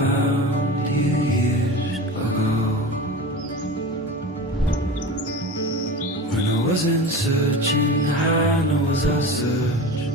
found you years ago. When I wasn't searching, I know as I searched,